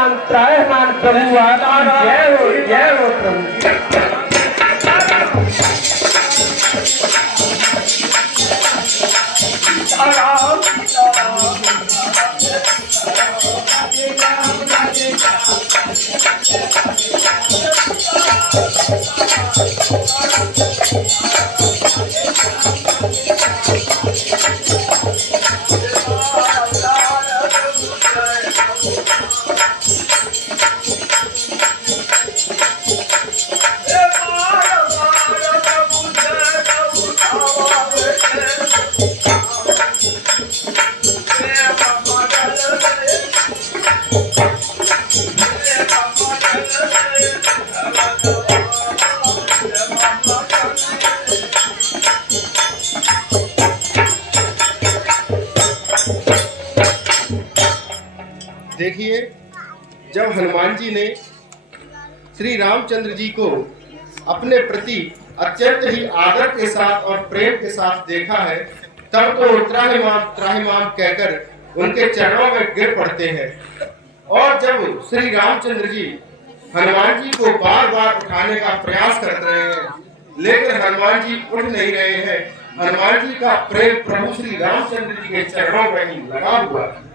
त्रायमान प्रभु आपकी जय हो प्रभु। देखिए, जब हनुमान जी ने श्री रामचंद्र जी को अपने प्रति अत्यंत ही आदर के साथ और प्रेम के साथ देखा है, तब तो त्राहिमाम त्राहिमाम कहकर उनके चरणों में गिर पड़ते हैं। और जब श्री रामचंद्र जी हनुमान जी को बार बार उठाने का प्रयास कर रहे हैं, लेकिन हनुमान जी उठ नहीं रहे हैं। हनुमान जी का प्रेम प्रभु श्री रामचंद्र जी के चरणों में ही लगा हुआ है।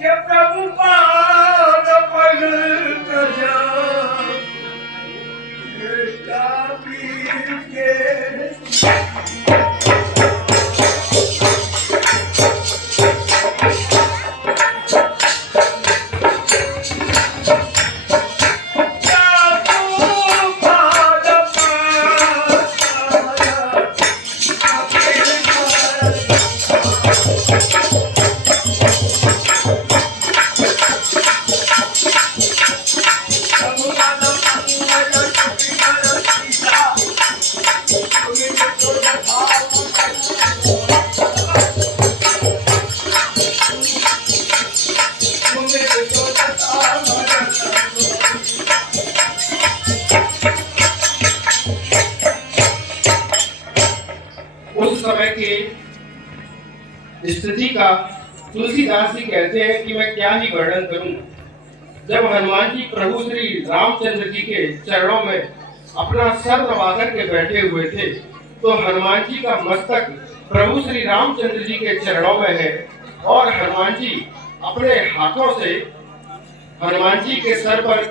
के प्रभु पाद पग तजा उस समय के स्थिति का तुलसीदास जी कहते हैं कि मैं क्या ही वर्णन करूं। जब हनुमान जी प्रभु श्री रामचंद्र जी के चरणों में अपना सर दबा के बैठे हुए थे, तो हनुमान जी का मस्तक प्रभु श्री रामचंद्र जी के चरणों में है और हनुमान जी अपने हाथों से हनुमान जी के सर पर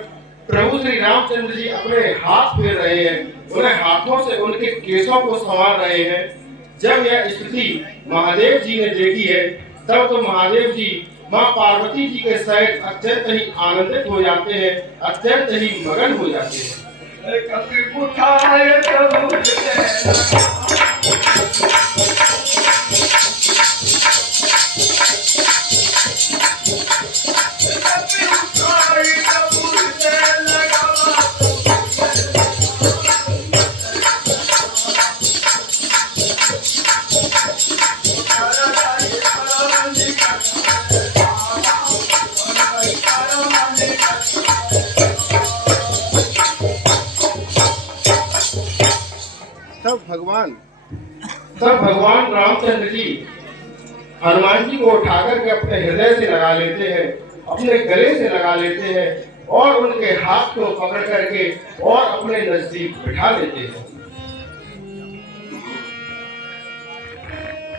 प्रभु श्री रामचंद्र जी अपने हाथ फेर रहे हैं, उन्हें हाथों से उनके केशों को संवार रहे हैं। जब यह स्थिति महादेव जी ने देखी है, तब तो महादेव जी माँ पार्वती जी के सहित अत्यंत ही आनंदित हो जाते हैं, अत्यंत ही मगन हो जाते हैं। तब भगवान रामचंद्र जी हनुमान जी को उठाकर के अपने हृदय से लगा लेते हैं, अपने गले से लगा लेते हैं और उनके हाथ को पकड़ करके और अपने नजदीक बिठा लेते हैं।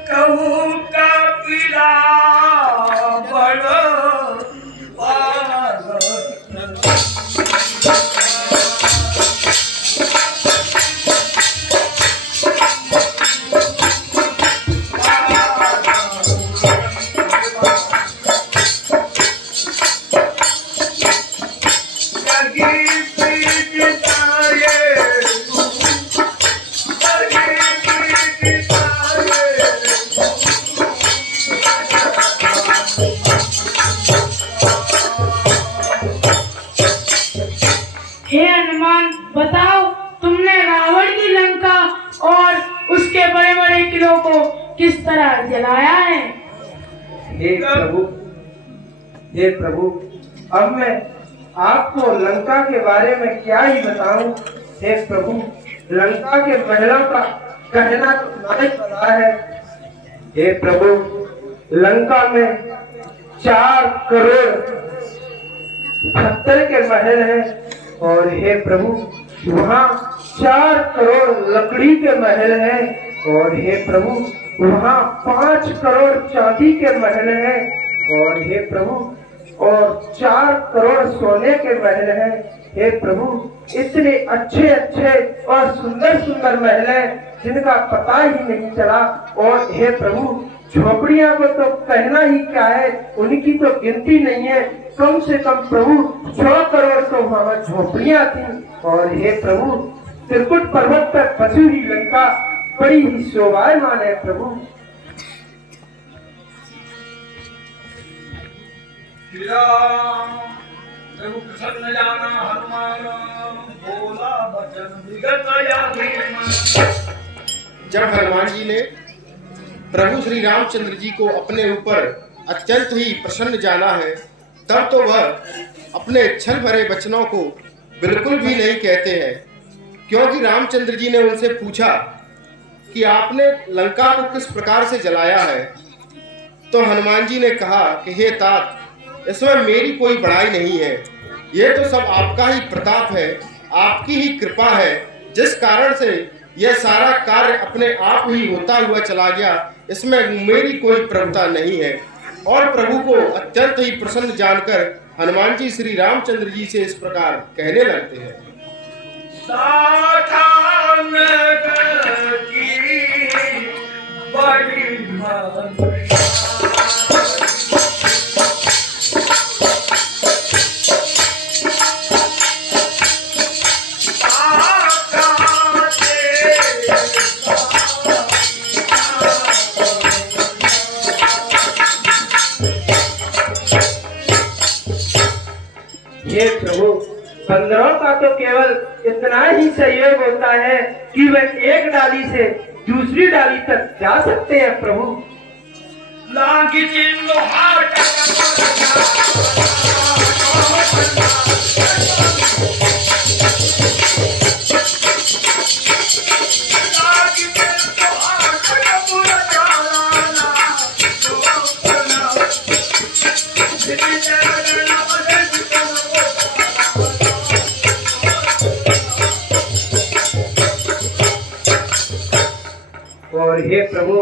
कहूँ का पीड़ा बड़ा बताओ, तुमने रावण की लंका और उसके बड़े बड़े किलों को किस तरह जलाया है? हे प्रभु, अब मैं आपको लंका के बारे में क्या ही बताऊं। हे प्रभु, लंका के महलों का कहना तो नहीं पता है। हे प्रभु, लंका में 4 करोड़ पत्थर के महल हैं और हे प्रभु वहाँ 4 करोड़ लकड़ी के महल हैं और हे प्रभु वहाँ 5 करोड़ चांदी के महल हैं और हे प्रभु और 4 करोड़ सोने के महल हैं। हे प्रभु इतने अच्छे अच्छे और सुंदर सुंदर महल हैं जिनका पता ही नहीं चला। और हे प्रभु झोपड़ियां को तो कहना ही क्या है, उनकी तो गिनती नहीं है। कम से कम प्रभु 6 करोड़ तो वहाँ झोपड़ियां थी। और हे प्रभु त्रिकुट पर्वत पर बसी हुई लंका बड़ी ही शोभायमान है प्रभु। प्रभु प्रसन्न जाना हनुमान बोला बचन विगत या। जब हनुमान जी ने प्रभु श्री रामचंद्र जी को अपने ऊपर अत्यंत ही प्रसन्न जाना है, तब तो वह अपने छल भरे वचनों को बिल्कुल भी नहीं कहते हैं, क्योंकि रामचंद्र जी ने उनसे पूछा कि आपने लंका को किस प्रकार से जलाया है। तो हनुमान जी ने कहा कि हे तात, इसमें मेरी कोई बड़ाई नहीं है, ये तो सब आपका ही प्रताप है, आपकी ही कृपा है, जिस कारण से यह सारा कार्य अपने आप ही होता हुआ चला गया, इसमें मेरी कोई प्रभुता नहीं है। और प्रभु को अत्यंत ही प्रसन्न जानकर हनुमान जी श्री रामचंद्र जी से इस प्रकार कहने लगते हैं। साधारण की बड़ी हे प्रभु बंदरों का तो केवल इतना ही सहयोग होता है कि वह एक डाली से दूसरी डाली तक जा सकते हैं प्रभु। लागी चिल्लो हाट और हे प्रभु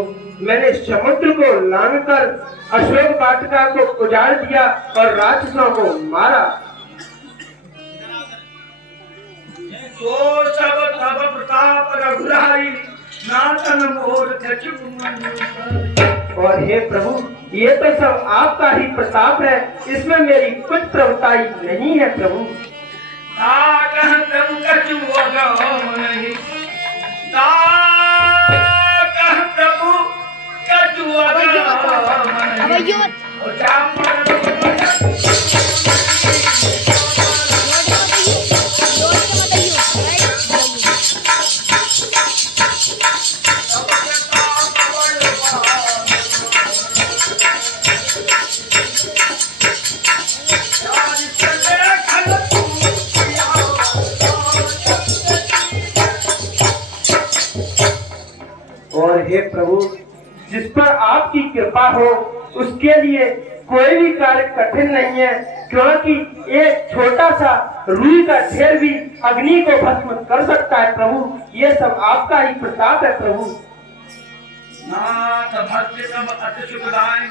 मैंने समुद्र को लांघकर अशोक वाटिका को उजाड़ दिया और राक्षसों को मारा। तो सब तब प्रताप रघुराई नातन मोर और हे प्रभु ये तो सब आपका ही प्रताप है, इसमें मेरी कुछ प्रभुताई नहीं है प्रभु। प्रभु और हे प्रभु जिस पर आपकी कृपा हो उसके लिए कोई भी कार्य कठिन नहीं है, क्योंकि एक छोटा सा रुई का ढेर भी अग्नि को भस्म कर सकता है प्रभु। ये सब आपका ही प्रताप है प्रभु। नाथ भक्ति सब अति सुखदायक